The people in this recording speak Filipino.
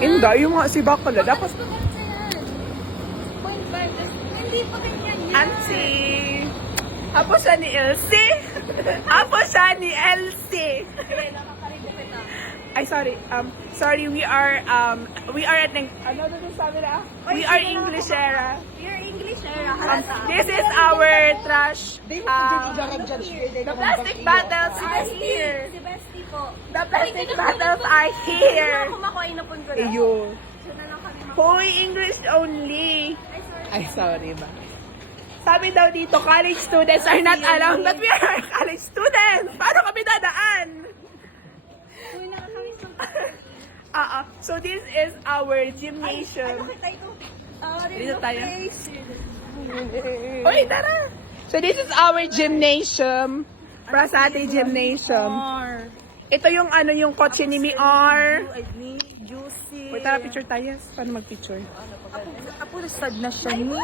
Hindi, yung mga si Bakala. Dapat, Hindi pa ganyan yan. Auntie. Apo siya ni Elsie. Apo siya ni Elsie. Ay, sorry. Sorry, we are at ano doon sabi na? We are Englishera. You're English, era. This is our trash. The plastic bottles are here. Si Bestie po. The plastic bottles are here. Ako makuha, inapon ko na. Eyo. So na lang kami Hoy, English only. Ay, sorry. Ay, sorry ba? Sabi daw dito, college students are not allowed, but we are college students. Paano kami dadaan? Uy, nakakamiss ng So this is our gymnasium. Nakita ito. Dito tayo. Uy, tara! So this is our gymnasium. Prasati Gymnasium. Ito yung ano yung kotse ni Mior. Juicy. Uy, tara picture tayo. Paano mag-picture? Apo, sad na siya ni.